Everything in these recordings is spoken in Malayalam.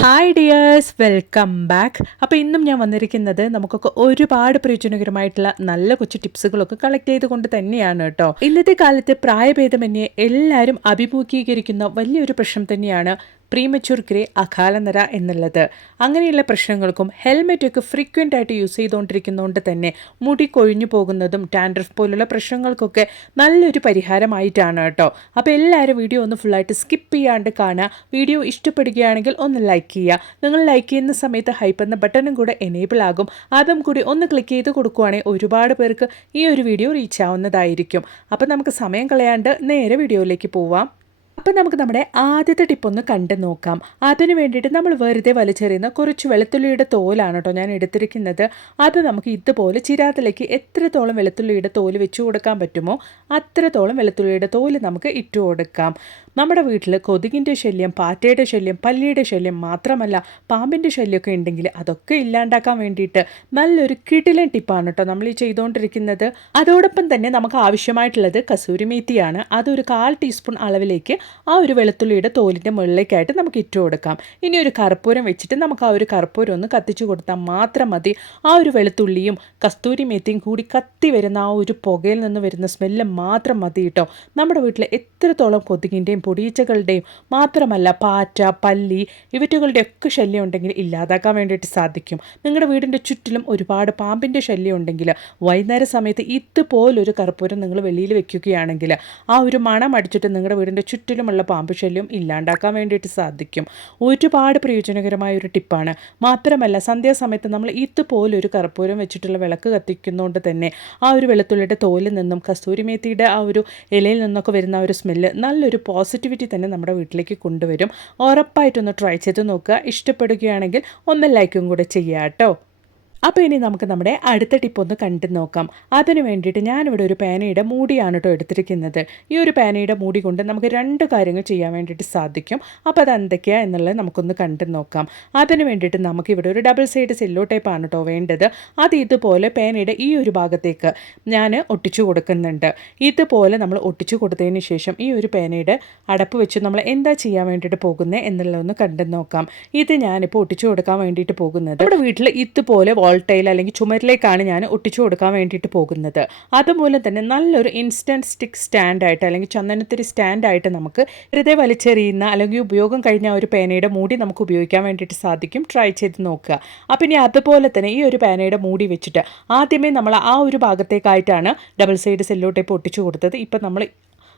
ഹായ് ഡിയേഴ്സ് വെൽക്കം ബാക്ക് അപ്പോൾ ഇന്നും ഞാൻ വന്നിരിക്കുന്നത് നമുക്കൊക്കെ ഒരുപാട് പ്രയോജനകരമായിട്ടുള്ള നല്ല കൊച്ചു ടിപ്സുകളൊക്കെ കളക്ട് ചെയ്തുകൊണ്ട് തന്നെയാണ് കേട്ടോ. ഇന്നത്തെ കാലത്ത് പ്രായഭേദമന്യേ എല്ലാവരും അഭിമുഖീകരിക്കുന്ന വലിയൊരു പ്രശ്നം തന്നെയാണ് പ്രീമച്യൂർ ഗ്രേ അകാലനര എന്നുള്ളത്. അങ്ങനെയുള്ള പ്രശ്നങ്ങൾക്കും ഹെൽമെറ്റൊക്കെ ഫ്രീക്വന്റ് ആയിട്ട് യൂസ് ചെയ്തുകൊണ്ടിരിക്കുന്നതുകൊണ്ട് തന്നെ മുടി കൊഴിഞ്ഞു പോകുന്നതും ടാൻഡ്രഫ് പോലുള്ള പ്രശ്നങ്ങൾക്കൊക്കെ നല്ലൊരു പരിഹാരമായിട്ടാണ് കേട്ടോ. അപ്പോൾ എല്ലാവരും വീഡിയോ ഒന്ന് ഫുള്ളായിട്ട് സ്കിപ്പ് ചെയ്യാണ്ട് കാണുക. വീഡിയോ ഇഷ്ടപ്പെടുകയാണെങ്കിൽ ഒന്ന് ലൈക്ക് ചെയ്യുക. നിങ്ങൾ ലൈക്ക് ചെയ്യുന്ന സമയത്ത് ഹൈപ്പ് എന്ന ബട്ടണും കൂടെ എനേബിൾ ആകും. അതും കൂടി ഒന്ന് ക്ലിക്ക് ചെയ്ത് കൊടുക്കുവാണെങ്കിൽ ഒരുപാട് പേർക്ക് ഈ ഒരു വീഡിയോ റീച്ച് ആവുന്നതായിരിക്കും. അപ്പോൾ നമുക്ക് സമയം കളയാണ്ട് നേരെ വീഡിയോയിലേക്ക് പോവാം. അപ്പം നമുക്ക് നമ്മുടെ ആദ്യത്തെ ടിപ്പ് ഒന്ന് കണ്ടു നോക്കാം. അതിന് വേണ്ടിയിട്ട് നമ്മൾ വെറുതെ വലിച്ചെറിയുന്ന കുറച്ച് വെളുത്തുള്ളിയുടെ തോലാണ് കേട്ടോ ഞാൻ എടുത്തിരിക്കുന്നത്. അത് നമുക്ക് ഇതുപോലെ ചിരാതിലേക്ക് എത്രത്തോളം വെളുത്തുള്ളിയുടെ തോൽ വെച്ച് കൊടുക്കാൻ പറ്റുമോ അത്രത്തോളം വെളുത്തുള്ളിയുടെ തോൽ നമുക്ക് ഇട്ടു കൊടുക്കാം. നമ്മുടെ വീട്ടിൽ കൊതുകിന്റെ ശല്യം പാറ്റയുടെ ശല്യം പല്ലിയുടെ ശല്യം മാത്രമല്ല പാമ്പിന്റെ ശല്യമൊക്കെ ഉണ്ടെങ്കിൽ അതൊക്കെ ഇല്ലാണ്ടാക്കാൻ വേണ്ടിയിട്ട് നല്ലൊരു കിടിലൻ ടിപ്പാണ് കേട്ടോ നമ്മൾ ഈ ചെയ്തുകൊണ്ടിരിക്കുന്നത്. അതോടൊപ്പം തന്നെ നമുക്ക് ആവശ്യമായിട്ടുള്ളത് കസൂരി മേത്തിയാണ്. അതൊരു കാൽ ടീസ്പൂൺ അളവിലേക്ക് ആ ഒരു വെളുത്തുള്ളിയുടെ തോലിന്റെ മുകളിലേക്കായിട്ട് നമുക്ക് ഇട്ട് കൊടുക്കാം. ഇനി ഒരു കർപ്പൂരം വെച്ചിട്ട് നമുക്ക് ആ ഒരു കർപ്പൂരം ഒന്ന് കത്തിച്ചു കൊടുത്താൽ മാത്രം മതി. ആ ഒരു വെളുത്തുള്ളിയും കസ്തൂരി മേത്തിയും കൂടി കത്തി വരുന്ന ആ ഒരു പുകയിൽ നിന്ന് വരുന്ന സ്മെല്ല് മാത്രം മതി കേട്ടോ. നമ്മുടെ വീട്ടിൽ എത്രത്തോളം കൊതുകിന്റെയും പൊടിയച്ചകളുടെയും മാത്രമല്ല പാറ്റ പല്ലി ഇവറ്റുകളുടെ ഒക്കെ ശല്യം ഉണ്ടെങ്കിൽ ഇല്ലാതാക്കാൻ വേണ്ടിയിട്ട് സാധിക്കും. നിങ്ങളുടെ വീടിന്റെ ചുറ്റിലും ഒരുപാട് പാമ്പിന്റെ ശല്യം ഉണ്ടെങ്കിൽ വൈകുന്നേര സമയത്ത് ഇതുപോലൊരു കർപ്പൂരം നിങ്ങൾ വെളിയിൽ വെക്കുകയാണെങ്കിൽ ആ ഒരു മണം അടിച്ചിട്ട് നിങ്ങളുടെ വീടിന്റെ ചുറ്റിലുമുള്ള പാമ്പ് ശല്യം ഇല്ലാണ്ടാക്കാൻ വേണ്ടിയിട്ട് സാധിക്കും. ഒരുപാട് പ്രയോജനകരമായ ഒരു ടിപ്പാണ്. മാത്രമല്ല സന്ധ്യാസമയത്ത് നമ്മൾ ഇതുപോലൊരു കർപ്പൂരം വെച്ചിട്ടുള്ള വിളക്ക് കത്തിക്കുന്നതുകൊണ്ട് തന്നെ ആ ഒരു വെളുത്തുള്ളിയുടെ തോലിൽ നിന്നും കസ്തൂരി മേത്തിയുടെ ആ ഒരു ഇലയിൽ നിന്നൊക്കെ വരുന്ന ഒരു സ്മെല്ല് നല്ലൊരു പോസിറ്റിവിറ്റി തന്നെ നമ്മുടെ വീട്ടിലേക്ക് കൊണ്ടുവരും. ഉറപ്പായിട്ടൊന്ന് ട്രൈ ചെയ്ത് നോക്കുക. ഇഷ്ടപ്പെടുകയാണെങ്കിൽ ഒന്ന് ലൈക്കും കൂടെ ചെയ്യാം കേട്ടോ അപ്പോൾ ഇനി നമുക്ക് നമ്മുടെ അടുത്ത ടിപ്പ് ഒന്ന് കണ്ടു നോക്കാം. അതിന് വേണ്ടിയിട്ട് ഞാനിവിടെ ഒരു പേനയുടെ മൂടിയാണ് കേട്ടോ എടുത്തിരിക്കുന്നത്. ഈ ഒരു പേനയുടെ മൂടി കൊണ്ട് നമുക്ക് രണ്ട് കാര്യങ്ങൾ ചെയ്യാൻ വേണ്ടിയിട്ട് സാധിക്കും. അപ്പോൾ അത് എന്തൊക്കെയാണ് എന്നുള്ളത് നമുക്കൊന്ന് കണ്ടു നോക്കാം. അതിന് വേണ്ടിയിട്ട് നമുക്കിവിടെ ഒരു ഡബിൾ സൈഡ് സെല്ലോ ടൈപ്പാണ് കേട്ടോ വേണ്ടത്. അത് ഇതുപോലെ പേനയുടെ ഈ ഒരു ഭാഗത്തേക്ക് ഞാൻ ഒട്ടിച്ചു കൊടുക്കുന്നുണ്ട്. ഇതുപോലെ നമ്മൾ ഒട്ടിച്ചു കൊടുത്തതിന് ശേഷം ഈ ഒരു പേനയുടെ അടപ്പ് വെച്ച് നമ്മൾ എന്താ ചെയ്യാൻ വേണ്ടിയിട്ട് പോകുന്നത് എന്നുള്ളതൊന്ന് കണ്ടു നോക്കാം. ഇത് ഞാനിപ്പോൾ ഒട്ടിച്ചു കൊടുക്കാൻ വേണ്ടിയിട്ട് പോകുന്നത്. നമ്മുടെ വീട്ടിൽ ഇതുപോലെ വോൾട്ടയിൽ അല്ലെങ്കിൽ ചുമരിലേക്കാണ് ഞാൻ ഒട്ടിച്ചു കൊടുക്കാൻ വേണ്ടിയിട്ട് പോകുന്നത്. അതുപോലെ തന്നെ നല്ലൊരു ഇൻസ്റ്റന്റ് സ്റ്റിക്ക് സ്റ്റാൻഡായിട്ട് അല്ലെങ്കിൽ ചന്ദനത്തിരി സ്റ്റാൻഡായിട്ട് നമുക്ക് വെറുതെ വലിച്ചെറിയുന്ന അല്ലെങ്കിൽ ഉപയോഗം കഴിഞ്ഞ ഒരു പേനയുടെ മൂടി നമുക്ക് ഉപയോഗിക്കാൻ വേണ്ടിയിട്ട് സാധിക്കും. ട്രൈ ചെയ്ത് നോക്കുക. അപ്പം ഇനി അതുപോലെ തന്നെ ഈ ഒരു പേനയുടെ മൂടി വെച്ചിട്ട് ആദ്യമേ നമ്മൾ ആ ഒരു ഭാഗത്തേക്കായിട്ടാണ് ഡബിൾ സൈഡ് സെല്ലോ ടേപ്പ് ഒട്ടിച്ചു കൊടുത്തത്. ഇപ്പം നമ്മൾ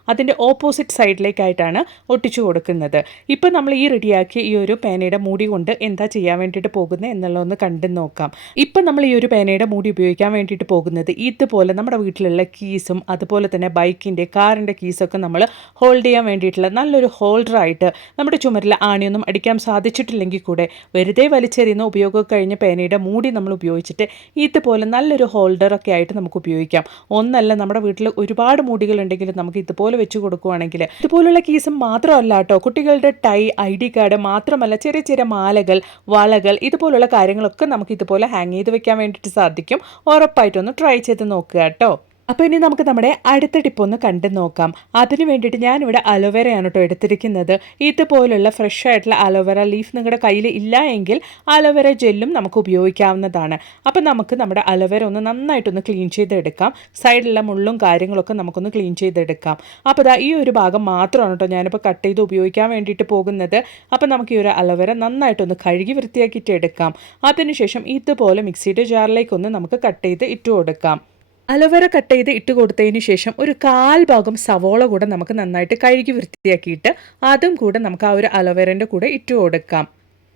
അതിന്റെ ഓപ്പോസിറ്റ് സൈഡിലേക്കായിട്ടാണ് ഒട്ടിച്ചു കൊടുക്കുന്നത്. ഇപ്പോൾ നമ്മൾ ഈ റെഡിയാക്കി ഈ ഒരു പേനയുടെ മൂടി കൊണ്ട് എന്താ ചെയ്യാൻ വേണ്ടിയിട്ട് പോകുന്നത് എന്നുള്ളതൊന്ന് കണ്ടു നോക്കാം. ഇപ്പം നമ്മൾ ഈ ഒരു പേനയുടെ മൂടി ഉപയോഗിക്കാൻ വേണ്ടിയിട്ട് പോകുന്നത് ഇതുപോലെ നമ്മുടെ വീട്ടിലുള്ള കീസും അതുപോലെ തന്നെ ബൈക്കിന്റെ കാറിന്റെ കീസൊക്കെ നമ്മൾ ഹോൾഡ് ചെയ്യാൻ വേണ്ടിയിട്ടുള്ള നല്ലൊരു ഹോൾഡറായിട്ട് നമ്മുടെ ചുമരിൽ ആണിയൊന്നും അടിക്കാൻ സാധിച്ചിട്ടില്ലെങ്കിൽ കൂടെ വെറുതെ വലിച്ചെറിയുന്ന ഉപയോഗം കഴിഞ്ഞ പേനയുടെ മൂടി നമ്മൾ ഉപയോഗിച്ചിട്ട് ഇതുപോലെ നല്ലൊരു ഹോൾഡറൊക്കെ ആയിട്ട് നമുക്ക് ഉപയോഗിക്കാം. ഒന്നല്ല നമ്മുടെ വീട്ടിൽ ഒരുപാട് മൂടികളുണ്ടെങ്കിൽ നമുക്ക് ഇതുപോലെ ഇതുപോലെ വെച്ച് കൊടുക്കുവാണെങ്കിൽ ഇതുപോലുള്ള കേസ് മാത്രമല്ല കേട്ടോ കുട്ടികളുടെ ടൈ ഐ ഡി കാർഡ് മാത്രമല്ല ചെറിയ ചെറിയ മാലകൾ വളകൾ ഇതുപോലുള്ള കാര്യങ്ങളൊക്കെ നമുക്ക് ഇതുപോലെ ഹാങ് ചെയ്ത് വെക്കാൻ വേണ്ടിയിട്ട് സാധിക്കും. ഉറപ്പായിട്ടൊന്ന് ട്രൈ ചെയ്ത് നോക്കുക കേട്ടോ അപ്പോൾ ഇനി നമുക്ക് നമ്മുടെ അടുത്ത ടിപ്പ് ഒന്ന് കണ്ടു നോക്കാം. അതിന് വേണ്ടിയിട്ട് ഞാനിവിടെ അലോവേരയാണ് കേട്ടോ എടുത്തിരിക്കുന്നത്. ഇതുപോലുള്ള ഫ്രഷ് ആയിട്ടുള്ള അലോവേര ലീഫ് നിങ്ങളുടെ കയ്യിൽ ഇല്ല എങ്കിൽ അലോവേര ജെല്ലും നമുക്ക് ഉപയോഗിക്കാവുന്നതാണ്. അപ്പോൾ നമുക്ക് നമ്മുടെ അലോവേര ഒന്ന് നന്നായിട്ടൊന്ന് ക്ലീൻ ചെയ്തെടുക്കാം. സൈഡിലുള്ള മുള്ളും കാര്യങ്ങളൊക്കെ നമുക്കൊന്ന് ക്ലീൻ ചെയ്തെടുക്കാം. അപ്പോൾ ഇതാ ഈ ഒരു ഭാഗം മാത്രമാണ് കേട്ടോ ഞാനിപ്പോൾ കട്ട് ചെയ്ത് ഉപയോഗിക്കാൻ വേണ്ടിയിട്ട് പോകുന്നത്. അപ്പോൾ നമുക്ക് ഈ ഒരു അലോവേര നന്നായിട്ടൊന്ന് കഴുകി വൃത്തിയാക്കിയിട്ട് എടുക്കാം. അതിനുശേഷം ഇതുപോലെ മിക്സിയുടെ ജാറിലേക്കൊന്ന് നമുക്ക് കട്ട് ചെയ്ത് ഇട്ട് കൊടുക്കാം അലോവേര കട്ട് ചെയ്ത് ഇട്ട് കൊടുത്തതിന് ശേഷം ഒരു കാൽ ഭാഗം സവോള കൂടെ നമുക്ക് നന്നായിട്ട് കഴുകി വൃത്തിയാക്കിയിട്ട് അതും കൂടെ നമുക്ക് ആ ഒരു അലോവേരന്റെ കൂടെ ഇട്ട് കൊടുക്കാം.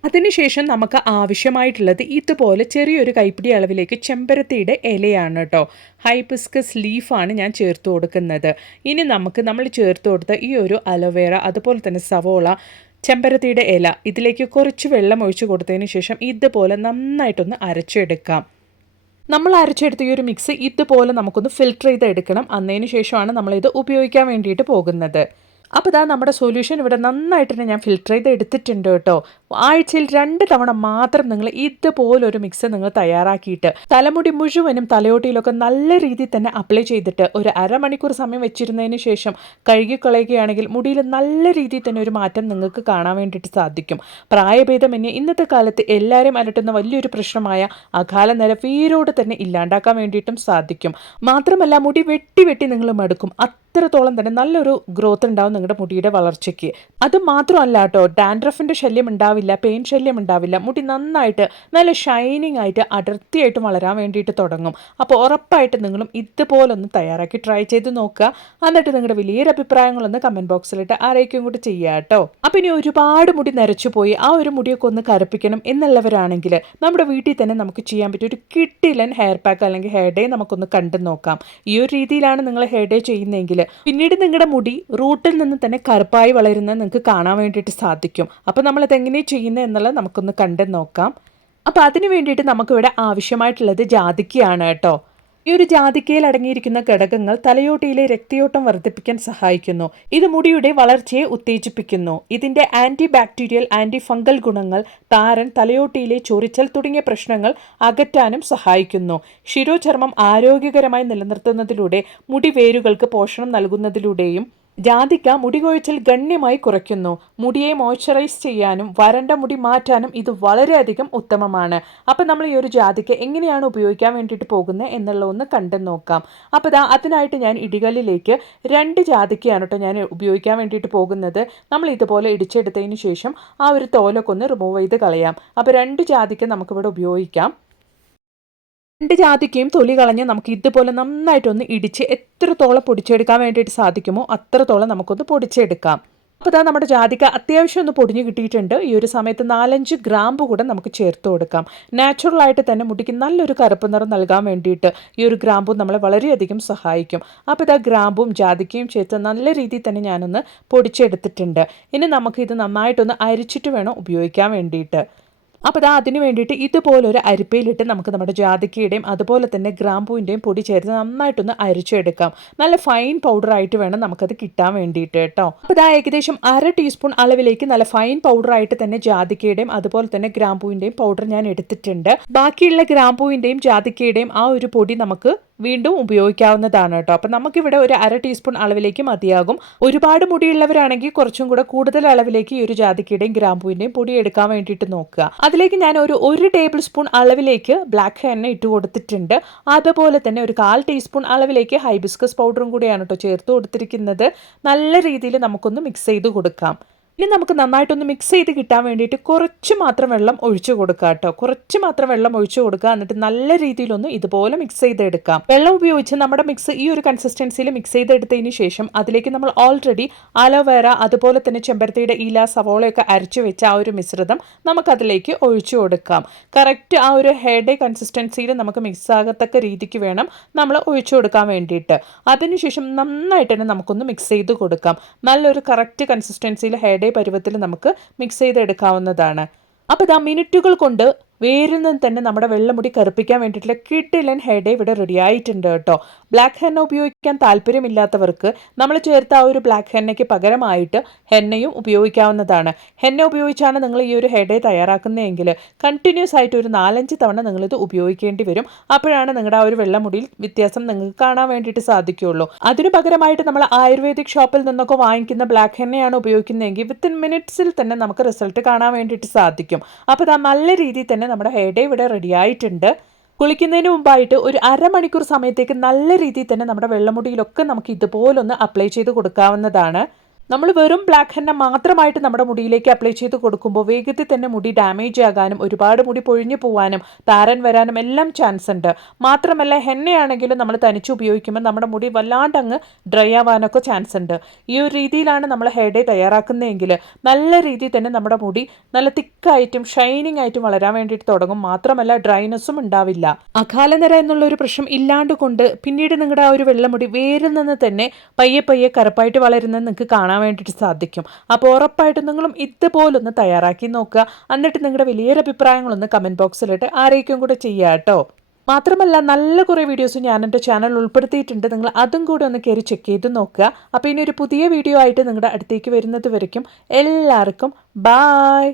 അതിനുശേഷം നമുക്ക് ആവശ്യമായിട്ടുള്ളത് ഇതുപോലെ ചെറിയൊരു കൈപ്പിടി അളവിലേക്ക് ചെമ്പരത്തിയുടെ ഇലയാണ് കേട്ടോ ഹൈബിസ്കസ് ലീഫാണ് ഞാൻ ചേർത്ത് കൊടുക്കുന്നത്. ഇനി നമുക്ക് നമ്മൾ ചേർത്ത് കൊടുത്ത ഈ ഒരു അലോവേറ അതുപോലെ തന്നെ സവോള ചെമ്പരത്തിയുടെ ഇല ഇതിലേക്ക് കുറച്ച് വെള്ളം ഒഴിച്ചു കൊടുത്തതിന് ശേഷം ഇതുപോലെ നന്നായിട്ടൊന്ന് അരച്ചെടുക്കാം. നമ്മൾ അരച്ചെടുത്ത ഈ ഒരു മിക്സ് ഇതുപോലെ നമുക്കൊന്ന് ഫിൽറ്റർ ചെയ്ത് എടുക്കണം അന്നതിന് ശേഷമാണ് നമ്മളിത് ഉപയോഗിക്കാൻ വേണ്ടിയിട്ട് പോകുന്നത്. അപ്പോൾ ഇതാ നമ്മുടെ സൊല്യൂഷൻ ഇവിടെ നന്നായിട്ട് തന്നെ ഞാൻ ഫിൽറ്റർ ചെയ്ത് എടുത്തിട്ടുണ്ട് കേട്ടോ. ആഴ്ചയിൽ രണ്ട് തവണ മാത്രം നിങ്ങൾ ഇതുപോലൊരു മിക്സ് നിങ്ങൾ തയ്യാറാക്കിയിട്ട് തലമുടി മുഴുവനും തലയോട്ടിയിലൊക്കെ നല്ല രീതിയിൽ തന്നെ അപ്ലൈ ചെയ്തിട്ട് ഒരു അരമണിക്കൂർ സമയം വെച്ചിരുന്നതിന് ശേഷം കഴുകിക്കളയുകയാണെങ്കിൽ മുടിയിൽ നല്ല രീതിയിൽ തന്നെ ഒരു മാറ്റം നിങ്ങൾക്ക് കാണാൻ വേണ്ടിയിട്ട് സാധിക്കും. പ്രായഭേദമന്യേ ഇന്നത്തെ കാലത്ത് എല്ലാവരും അലട്ടുന്ന വലിയൊരു പ്രശ്നമായ അകാല നില വീരോട് തന്നെ ഇല്ലാണ്ടാക്കാൻ വേണ്ടിയിട്ടും സാധിക്കും. മാത്രമല്ല മുടി വെട്ടി വെട്ടി നിങ്ങൾ മടുക്കും. അത്രത്തോളം തന്നെ നല്ലൊരു ഗ്രോത്ത് ഉണ്ടാവും നിങ്ങളുടെ മുടിയുടെ വളർച്ചയ്ക്ക്. അത് മാത്രമല്ല കേട്ടോ ഡാൻഡ്രഫിന്റെ ശല്യം ഉണ്ടാവില്ല പെയിൻ ശല്യം ഉണ്ടാവില്ല. മുടി നന്നായിട്ട് നല്ല ഷൈനിങ് ആയിട്ട് അടർത്തിയായിട്ട് വളരാൻ വേണ്ടിയിട്ട് തുടങ്ങും. അപ്പോൾ ഉറപ്പായിട്ട് നിങ്ങളും ഇതുപോലൊന്ന് തയ്യാറാക്കി ട്രൈ ചെയ്ത് നോക്കുക. എന്നിട്ട് നിങ്ങളുടെ വലിയൊരു അഭിപ്രായങ്ങളൊന്ന് കമന്റ് ബോക്സിലിട്ട് ആരേക്കും കൂടി ചെയ്യുക കേട്ടോ. അപ്പം ഇനി ഒരുപാട് മുടി നരച്ചു പോയി ആ ഒരു മുടിയൊക്കെ ഒന്ന് കരപ്പിക്കണം എന്നുള്ളവരാണെങ്കിൽ നമ്മുടെ വീട്ടിൽ തന്നെ നമുക്ക് ചെയ്യാൻ പറ്റിയ ഒരു കിട്ടിലൻ ഹെയർ പാക്ക് അല്ലെങ്കിൽ ഹെയർ ഡേ നമുക്കൊന്ന് കണ്ടു നോക്കാം. ഈ ഒരു രീതിയിലാണ് നിങ്ങൾ ഹെയർ ഡേ ചെയ്യുന്നതെങ്കിൽ പിന്നീട് നിങ്ങളുടെ മുടി റൂട്ടിൽ നിന്ന് തന്നെ കറുപ്പായി വളരുന്നത് നിങ്ങൾക്ക് കാണാൻ വേണ്ടിയിട്ട് സാധിക്കും. അപ്പോൾ നമ്മളത് എങ്ങനെയാണ് ചെയ്യുന്നത് എന്നുള്ളത് നമുക്കൊന്ന് കണ്ടു നോക്കാം. അപ്പോൾ അതിന് വേണ്ടിയിട്ട് നമുക്കിവിടെ ആവശ്യമായിട്ടുള്ളത് ജാതിക്കയാണ് കേട്ടോ. ഈ ഒരു ജാതിക്കയിൽ അടങ്ങിയിരിക്കുന്ന ഘടകങ്ങൾ തലയോട്ടിയിലെ രക്തയോട്ടം വർദ്ധിപ്പിക്കാൻ സഹായിക്കുന്നു. ഇത് മുടിയുടെ വളർച്ചയെ ഉത്തേജിപ്പിക്കുന്നു. ഇതിന്റെ ആന്റി ബാക്ടീരിയൽ ആന്റി ഫംഗൽ ഗുണങ്ങൾ താരൻ തലയോട്ടിയിലെ ചൊറിച്ചൽ തുടങ്ങിയ പ്രശ്നങ്ങൾ അകറ്റാനും സഹായിക്കുന്നു. ശിരോചർമ്മം ആരോഗ്യകരമായി നിലനിർത്തുന്നതിലൂടെ മുടി വേരുകൾക്ക് പോഷണം നൽകുന്നതിലൂടെയും ജാതിക്ക മുടികൊഴിച്ചിൽ ഗണ്യമായി കുറയ്ക്കുന്നു. മുടിയെ മോയ്സ്ചറൈസ് ചെയ്യാനും വരണ്ട മുടി മാറ്റാനും ഇത് വളരെയധികം ഉത്തമമാണ്. അപ്പം നമ്മൾ ഈ ഒരു ജാതിക്ക എങ്ങനെയാണ് ഉപയോഗിക്കാൻ വേണ്ടിയിട്ട് പോകുന്നത് എന്നുള്ള ഒന്ന് കണ്ടു നോക്കാം. അപ്പോൾ ഇതാ അതിനായിട്ട് ഞാൻ ഇടികല്ലിലേക്ക് രണ്ട് ജാതിക്കയാണ് കേട്ടോ ഞാൻ ഉപയോഗിക്കാൻ വേണ്ടിയിട്ട് പോകുന്നത്. നമ്മൾ ഇതുപോലെ ഇടിച്ചെടുത്തതിന് ശേഷം ആ ഒരു തോലൊക്കെ ഒന്ന് റിമൂവ് ചെയ്ത് കളയാം. അപ്പോൾ രണ്ട് ജാതിക്ക നമുക്കിവിടെ ഉപയോഗിക്കാം. രണ്ട് ജാതിക്കയും തൊലി കളഞ്ഞ് നമുക്ക് ഇതുപോലെ നന്നായിട്ടൊന്ന് ഇടിച്ച് എത്രത്തോളം പൊടിച്ചെടുക്കാൻ വേണ്ടിയിട്ട് സാധിക്കുമോ അത്രത്തോളം നമുക്കൊന്ന് പൊടിച്ചെടുക്കാം. അപ്പോൾ ഇതാ നമ്മുടെ ജാതിക്ക അത്യാവശ്യം ഒന്ന് പൊടിഞ്ഞ് കിട്ടിയിട്ടുണ്ട്. ഈ ഒരു സമയത്ത് നാലഞ്ച് ഗ്രാമ്പ് കൂടെ നമുക്ക് ചേർത്ത് കൊടുക്കാം. നാച്ചുറൽ ആയിട്ട് തന്നെ മുടിക്ക് നല്ലൊരു കറുപ്പ് നിറം നൽകാൻ വേണ്ടിയിട്ട് ഈ ഒരു ഗ്രാമ്പും നമ്മളെ വളരെയധികം സഹായിക്കും. അപ്പോൾ ഇതാ ഗ്രാമ്പും ജാതിക്കയും ചേർത്ത് നല്ല രീതിയിൽ തന്നെ ഞാനൊന്ന് പൊടിച്ചെടുത്തിട്ടുണ്ട്. ഇനി നമുക്ക് ഇത് നന്നായിട്ടൊന്ന് അരിച്ചിട്ട് വേണം ഉപയോഗിക്കാൻ വേണ്ടിയിട്ട്. അപ്പോൾ ഇതാ അതിന് വേണ്ടിയിട്ട് ഇതുപോലൊരു അരിപ്പയിലിട്ട് നമുക്ക് നമ്മുടെ ജാതിക്കയുടെയും അതുപോലെ തന്നെ ഗ്രാമ്പൂവിന്റെയും പൊടി ചേർത്ത് നന്നായിട്ടൊന്ന് അരിച്ചെടുക്കാം. നല്ല ഫൈൻ പൗഡറായിട്ട് വേണം നമുക്കത് കിട്ടാൻ വേണ്ടിയിട്ട് കേട്ടോ. അപ്പോൾ ഇതാ ഏകദേശം അര ടീസ്പൂൺ അളവിലേക്ക് നല്ല ഫൈൻ പൗഡറായിട്ട് തന്നെ ജാതിക്കയുടെയും അതുപോലെ തന്നെ ഗ്രാമ്പൂവിന്റെയും പൗഡർ ഞാൻ എടുത്തിട്ടുണ്ട്. ബാക്കിയുള്ള ഗ്രാമ്പൂവിന്റെയും ജാതിക്കയുടെയും ആ ഒരു പൊടി നമുക്ക് വീണ്ടും ഉപയോഗിക്കാവുന്നതാണ് കേട്ടോ. അപ്പം നമുക്കിവിടെ ഒരു അര ടീസ്പൂൺ അളവിലേക്ക് മതിയാകും. ഒരുപാട് മുടിയുള്ളവരാണെങ്കിൽ കുറച്ചും കൂടെ കൂടുതൽ അളവിലേക്ക് ഈ ഒരു ജാതിക്കയുടെയും ഗ്രാമ്പൂവിന്റെയും പൊടി എടുക്കാൻ വേണ്ടിയിട്ട് നോക്കുക. അതിലേക്ക് ഞാൻ ഒരു ഒരു ടേബിൾ സ്പൂൺ അളവിലേക്ക് ബ്ലാക്ക് എണ്ണ ഇട്ട് കൊടുത്തിട്ടുണ്ട്. അതുപോലെ തന്നെ ഒരു കാൽ ടീസ്പൂൺ അളവിലേക്ക് ഹൈബിസ്കസ് പൗഡറും കൂടിയാണ് കേട്ടോ ചേർത്ത് കൊടുത്തിരിക്കുന്നത്. നല്ല രീതിയിൽ നമുക്കൊന്ന് മിക്സ് ചെയ്ത് കൊടുക്കാം. ഇനി നമുക്ക് നന്നായിട്ടൊന്ന് മിക്സ് ചെയ്ത് കിട്ടാൻ വേണ്ടിയിട്ട് കുറച്ച് മാത്രം വെള്ളം ഒഴിച്ചു കൊടുക്കുക കേട്ടോ കുറച്ച് മാത്രം വെള്ളം ഒഴിച്ചു കൊടുക്കുക എന്നിട്ട് നല്ല രീതിയിലൊന്ന് ഇതുപോലെ മിക്സ് ചെയ്തെടുക്കാം. വെള്ളം ഉപയോഗിച്ച് നമ്മുടെ മിക്സ് ഈ ഒരു കൺസിസ്റ്റൻസിയിൽ മിക്സ് ചെയ്തെടുത്തതിന് ശേഷം അതിലേക്ക് നമ്മൾ ഓൾറെഡി അലോവേര അതുപോലെ തന്നെ ചെമ്പരത്തിയുടെ ഇല സവോളയൊക്കെ അരച്ചു വെച്ച ആ ഒരു മിശ്രിതം നമുക്കതിലേക്ക് ഒഴിച്ചു കൊടുക്കാം. കറക്റ്റ് ആ ഒരു ഹെഡ് കൺസിസ്റ്റൻസിയിൽ നമുക്ക് മിക്സ് ആകത്തക്ക രീതിക്ക് വേണം നമ്മൾ ഒഴിച്ചു കൊടുക്കാൻ വേണ്ടിയിട്ട്. അതിനുശേഷം നന്നായിട്ട് തന്നെ നമുക്കൊന്ന് മിക്സ് ചെയ്ത് കൊടുക്കാം. നല്ലൊരു കറക്റ്റ് കൺസിസ്റ്റൻസിയിൽ ഹെഡ് പരുവത്തിൽ നമുക്ക് മിക്സ് ചെയ്തെടുക്കാവുന്നതാണ്. അപ്പോൾ ഇതാ മിനിറ്റുകൾ കൊണ്ട് വേരിൽ നിന്ന് തന്നെ നമ്മുടെ വെള്ളമുടി കറുപ്പിക്കാൻ വേണ്ടിയിട്ടുള്ള കിട്ടിലൻ ഹെഡ് ഇവിടെ റെഡി ആയിട്ടുണ്ട് കേട്ടോ. ബ്ലാക്ക് ഹെന്ന ഉപയോഗിക്കാൻ താല്പര്യമില്ലാത്തവർക്ക് നമ്മൾ ചേർത്ത ആ ഒരു ബ്ലാക്ക് ഹെന്നയ്ക്ക് പകരമായിട്ട് ഹെന്നയും ഉപയോഗിക്കാവുന്നതാണ്. ഹെന്ന ഉപയോഗിച്ചാണ് നിങ്ങൾ ഈ ഒരു ഹെഡ് തയ്യാറാക്കുന്നതെങ്കിൽ കണ്ടിന്യൂസ് ആയിട്ട് ഒരു നാലഞ്ച് തവണ നിങ്ങളിത് ഉപയോഗിക്കേണ്ടി വരും. അപ്പോഴാണ് നിങ്ങളുടെ ആ ഒരു വെള്ളമുടിയിൽ വ്യത്യാസം നിങ്ങൾക്ക് കാണാൻ വേണ്ടിയിട്ട് സാധിക്കുകയുള്ളൂ. അതിനു പകരമായിട്ട് നമ്മൾ ആയുർവേദിക് ഷോപ്പിൽ നിന്നൊക്കെ വാങ്ങിക്കുന്ന ബ്ലാക്ക് ഹെന്നയാണ് ഉപയോഗിക്കുന്നതെങ്കിൽ വിത്തിൻ മിനിറ്റ്സിൽ തന്നെ നമുക്ക് റിസൾട്ട് കാണാൻ വേണ്ടിയിട്ട് സാധിക്കും. അപ്പോൾ അത് നല്ല രീതിയിൽ തന്നെ നമ്മുടെ ഹെയർ ഇവിടെ റെഡി ആയിട്ടുണ്ട്. കുളിക്കുന്നതിന് മുമ്പായിട്ട് ഒരു അരമണിക്കൂർ സമയത്തേക്ക് നല്ല രീതിയിൽ തന്നെ നമ്മുടെ വെള്ളമുടിയിലൊക്കെ നമുക്ക് ഇതുപോലൊന്ന് അപ്ലൈ ചെയ്ത് കൊടുക്കാവുന്നതാണ്. നമ്മൾ വെറും ബ്ലാക്ക് ഹെന്ന മാത്രമായിട്ട് നമ്മുടെ മുടിയിലേക്ക് അപ്ലൈ ചെയ്ത് കൊടുക്കുമ്പോൾ വേഗത്തിൽ തന്നെ മുടി ഡാമേജ് ആകാനും ഒരുപാട് മുടി പൊഴിഞ്ഞു പോകാനും താരൻ വരാനും എല്ലാം ചാൻസ് ഉണ്ട്. മാത്രമല്ല ഹെന്നയാണെങ്കിലും നമ്മൾ തനിച്ച് ഉപയോഗിക്കുമ്പോൾ നമ്മുടെ മുടി വല്ലാണ്ട് അങ്ങ് ഡ്രൈ ആവാനൊക്കെ ചാൻസ് ഉണ്ട്. ഈ ഒരു രീതിയിലാണ് നമ്മൾ ഹെയർ ഡേ തയ്യാറാക്കുന്നതെങ്കിൽ നല്ല രീതിയിൽ തന്നെ നമ്മുടെ മുടി നല്ല തിക്കായിട്ടും ഷൈനിങ് ആയിട്ടും വളരാൻ വേണ്ടിയിട്ട് തുടങ്ങും. മാത്രമല്ല ഡ്രൈനെസ്സും ഉണ്ടാവില്ല. അകാലനിര എന്നുള്ള ഒരു പ്രശ്നം ഇല്ലാണ്ട് കൊണ്ട് പിന്നീട് നിങ്ങളുടെ ആ ഒരു വെള്ളമുടി വേരിൽ നിന്ന് തന്നെ പയ്യെ പയ്യെ കറുപ്പായിട്ട് വളരുന്നത് നിങ്ങൾക്ക് കാണാൻ വേണ്ടിയിട്ട് സാധിക്കും. അപ്പോൾ ഉറപ്പായിട്ടും നിങ്ങളും ഇതുപോലൊന്ന് തയ്യാറാക്കി നോക്കുക. എന്നിട്ട് നിങ്ങളുടെ വലിയൊരു അഭിപ്രായങ്ങളൊന്ന് കമന്റ് ബോക്സിലിട്ട് ആരെയൊക്കെ കൂടെ ചെയ്യുക കേട്ടോ. മാത്രമല്ല നല്ല കുറേ വീഡിയോസ് ഞാൻ എന്റെ ചാനൽ ഉൾപ്പെടുത്തിയിട്ടുണ്ട്. നിങ്ങൾ അതും കൂടെ ഒന്ന് കയറി ചെക്ക് ചെയ്ത് നോക്കുക. അപ്പോൾ ഇനി ഒരു പുതിയ വീഡിയോ ആയിട്ട് നിങ്ങളുടെ അടുത്തേക്ക് വരുന്നത് വരയ്ക്കും. എല്ലാവർക്കും ബായ്